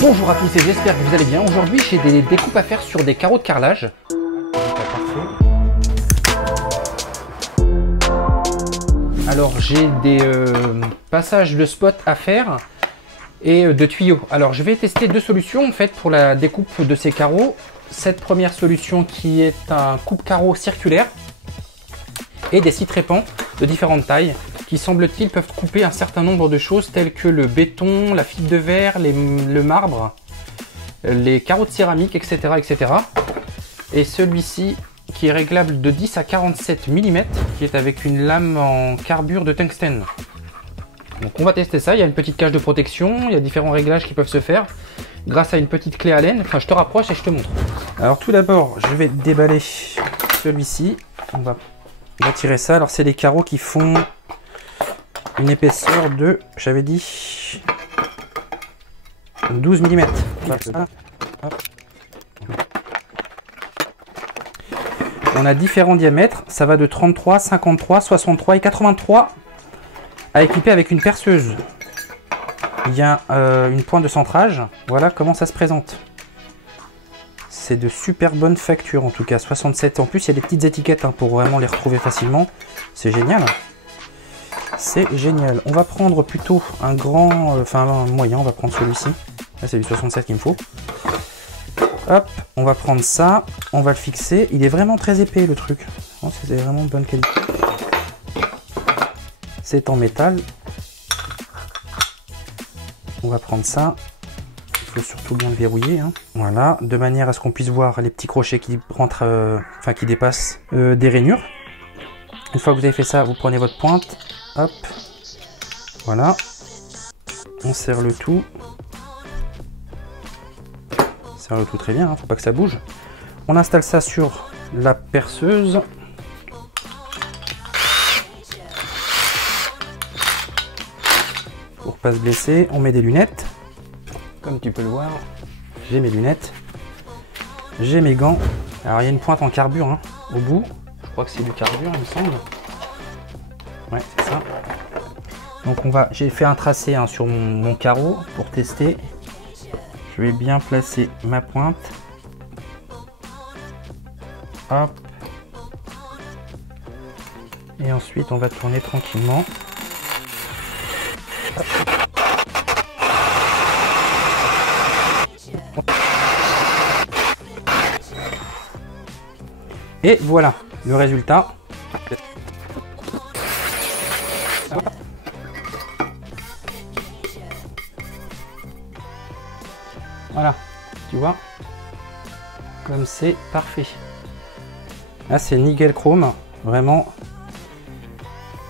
Bonjour à tous et j'espère que vous allez bien. Aujourd'hui j'ai des découpes à faire sur des carreaux de carrelage. Alors j'ai des passages de spots à faire et de tuyaux. Alors je vais tester deux solutions en fait pour la découpe de ces carreaux. Cette première solution qui est un coupe-carreau circulaire et des scies trépans de différentes tailles qui semble-t-il peuvent couper un certain nombre de choses telles que le béton, la fibre de verre, le marbre, les carreaux de céramique, etc. etc. Et celui-ci qui est réglable de 10 à 47 mm qui est avec une lame en carbure de tungstène. Donc on va tester ça, il y a une petite cage de protection, il y a différents réglages qui peuvent se faire grâce à une petite clé Allen. Enfin je te rapproche et je te montre. Alors tout d'abord je vais déballer celui-ci, on va tirer ça. Alors c'est des carreaux qui font une épaisseur de, j'avais dit, 12 mm. On a différents diamètres, ça va de 33, 53, 63 et 83 à équiper avec une perceuse. Il y a une pointe de centrage, voilà comment ça se présente. C'est de super bonne facture en tout cas, 67. En plus il y a des petites étiquettes pour vraiment les retrouver facilement, c'est génial. C'est génial. On va prendre plutôt un grand, un moyen, on va prendre celui-ci. Là c'est du 67 qu'il me faut. Hop, on va prendre ça, on va le fixer. Il est vraiment très épais le truc. Oh, c'est vraiment de bonne qualité. C'est en métal. On va prendre ça. Il faut surtout bien le verrouiller. Voilà, de manière à ce qu'on puisse voir les petits crochets qui rentrent, qui dépassent des rainures. Une fois que vous avez fait ça, vous prenez votre pointe. Hop, voilà. On serre le tout. Le tout très bien, faut pas que ça bouge. On installe ça sur la perceuse. Pour pas se blesser, on met des lunettes. Comme tu peux le voir, j'ai mes lunettes. J'ai mes gants. Alors il y a une pointe en carbure au bout. Je crois que c'est du carbure, il me semble. Ouais, c'est ça. Donc j'ai fait un tracé sur mon carreau pour tester. Je vais bien placer ma pointe. Hop. Et ensuite, on va tourner tranquillement. Hop. Et voilà le résultat. Voilà, tu vois, comme c'est parfait. Là, c'est nickel chrome, vraiment.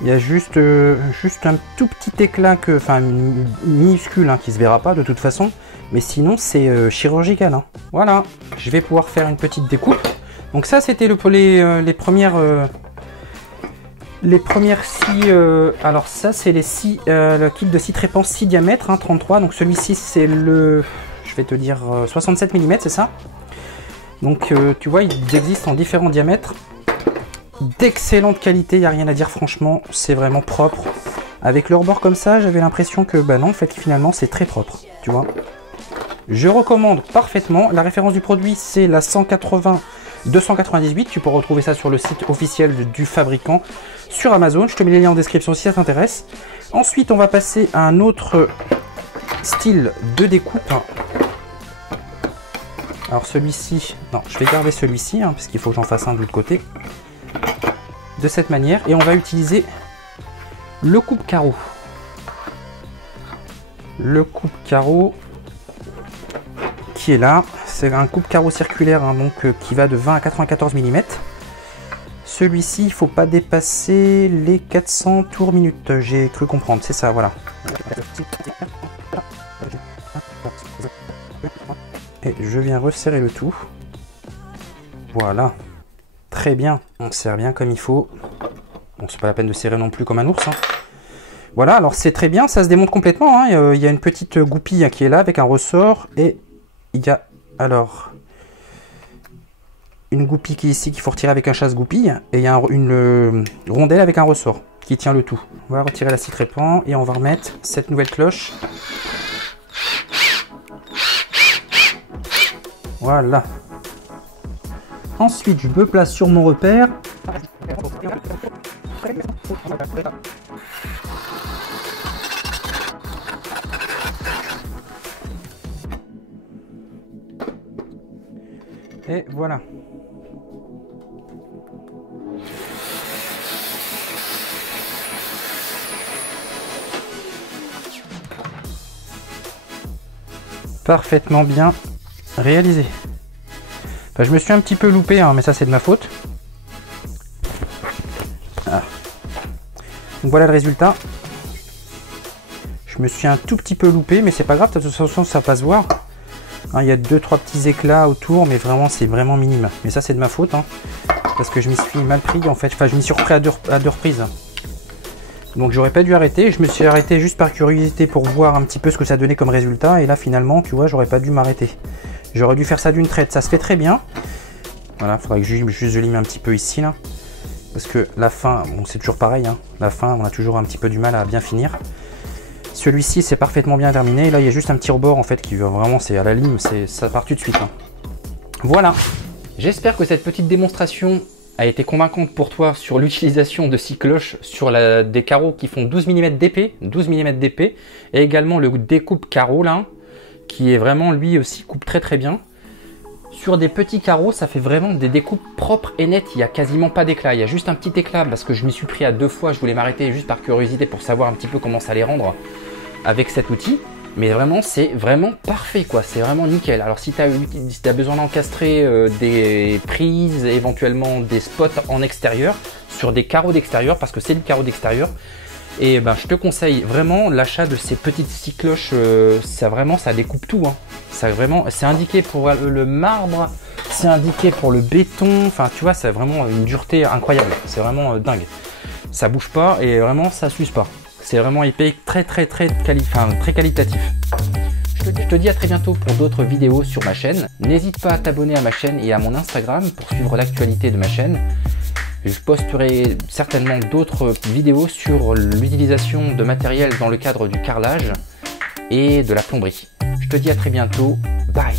Il y a juste un tout petit éclat, minuscule, qui se verra pas de toute façon. Mais sinon, c'est chirurgical. Voilà, je vais pouvoir faire une petite découpe. Donc ça, c'était les premières scies. Alors ça, c'est les scies, le kit de scies trépans 6 diamètres, 33. Donc celui-ci, c'est le... Je vais te dire 67 mm, c'est ça. Donc tu vois, ils existent en différents diamètres. D'excellente qualité, il n'y a rien à dire franchement, c'est vraiment propre. Avec le rebord comme ça, j'avais l'impression que, bah non, en fait, finalement, c'est très propre, tu vois. Je recommande parfaitement. La référence du produit, c'est la 180-298. Tu peux retrouver ça sur le site officiel du fabricant sur Amazon. Je te mets les liens en description si ça t'intéresse. Ensuite, on va passer à un autre style de découpe. Alors celui-ci, non, je vais garder celui-ci parce qu'il faut que j'en fasse un de l'autre côté. De cette manière, et on va utiliser le coupe-carreau. Le coupe-carreau qui est là, c'est un coupe-carreau circulaire qui va de 20 à 94 mm. Celui-ci, il ne faut pas dépasser les 400 tours minutes, j'ai cru comprendre, c'est ça, voilà. Et je viens resserrer le tout. Voilà. Très bien. On serre bien comme il faut. Bon, c'est pas la peine de serrer non plus comme un ours. Voilà, alors c'est très bien. Ça se démonte complètement. Il y a une petite goupille qui est là avec un ressort. Et il y a alors une goupille qui est ici qu'il faut retirer avec un chasse-goupille. Et il y a une rondelle avec un ressort qui tient le tout. On va retirer la scie trépans et on va remettre cette nouvelle cloche Voilà. Ensuite, je me place sur mon repère. Et voilà. Parfaitement bien réalisé. Enfin, je me suis un petit peu loupé, hein, mais ça c'est de ma faute. Ah. Donc voilà le résultat. Je me suis un tout petit peu loupé, mais c'est pas grave, de toute façon ça va se voir. Hein, il y a 2-3 petits éclats autour, mais vraiment c'est vraiment minime. Mais ça c'est de ma faute, hein, parce que je m'y suis mal pris en fait. Enfin, je m'y suis repris à deux reprises. Donc j'aurais pas dû arrêter. Je me suis arrêté juste par curiosité pour voir un petit peu ce que ça donnait comme résultat. Et là finalement, tu vois, j'aurais pas dû m'arrêter. J'aurais dû faire ça d'une traite. Ça se fait très bien. Voilà, faudrait que je lime un petit peu ici là. Parce que la fin, bon, c'est toujours pareil. Hein. La fin, on a toujours un petit peu du mal à bien finir. Celui-ci, c'est parfaitement bien terminé. Et là, il y a juste un petit rebord en fait qui vraiment, c'est à la lime. Ça part tout de suite. Hein. Voilà. J'espère que cette petite démonstration a été convaincante pour toi sur l'utilisation de scie cloche sur des carreaux qui font 12 mm d'épée, et également le découpe carreau là, qui est vraiment lui aussi coupe très très bien. Sur des petits carreaux, ça fait vraiment des découpes propres et nettes, il n'y a quasiment pas d'éclat, il y a juste un petit éclat parce que je m'y suis pris à 2 fois, je voulais m'arrêter juste par curiosité pour savoir un petit peu comment ça allait rendre avec cet outil. Mais vraiment, c'est vraiment parfait, quoi. C'est vraiment nickel. Alors, si tu as besoin d'encastrer des prises, éventuellement des spots en extérieur, sur des carreaux d'extérieur, parce que c'est du carreau d'extérieur, et ben, je te conseille vraiment l'achat de ces petites scie cloches. Ça découpe tout. Hein. C'est indiqué pour le marbre, c'est indiqué pour le béton. Enfin, tu vois, c'est vraiment une dureté incroyable. C'est vraiment dingue. Ça bouge pas et vraiment, ça s'use pas. C'est vraiment épais, très qualitatif. Je te dis à très bientôt pour d'autres vidéos sur ma chaîne. N'hésite pas à t'abonner à ma chaîne et à mon Instagram pour suivre l'actualité de ma chaîne. Je posterai certainement d'autres vidéos sur l'utilisation de matériel dans le cadre du carrelage et de la plomberie. Je te dis à très bientôt. Bye.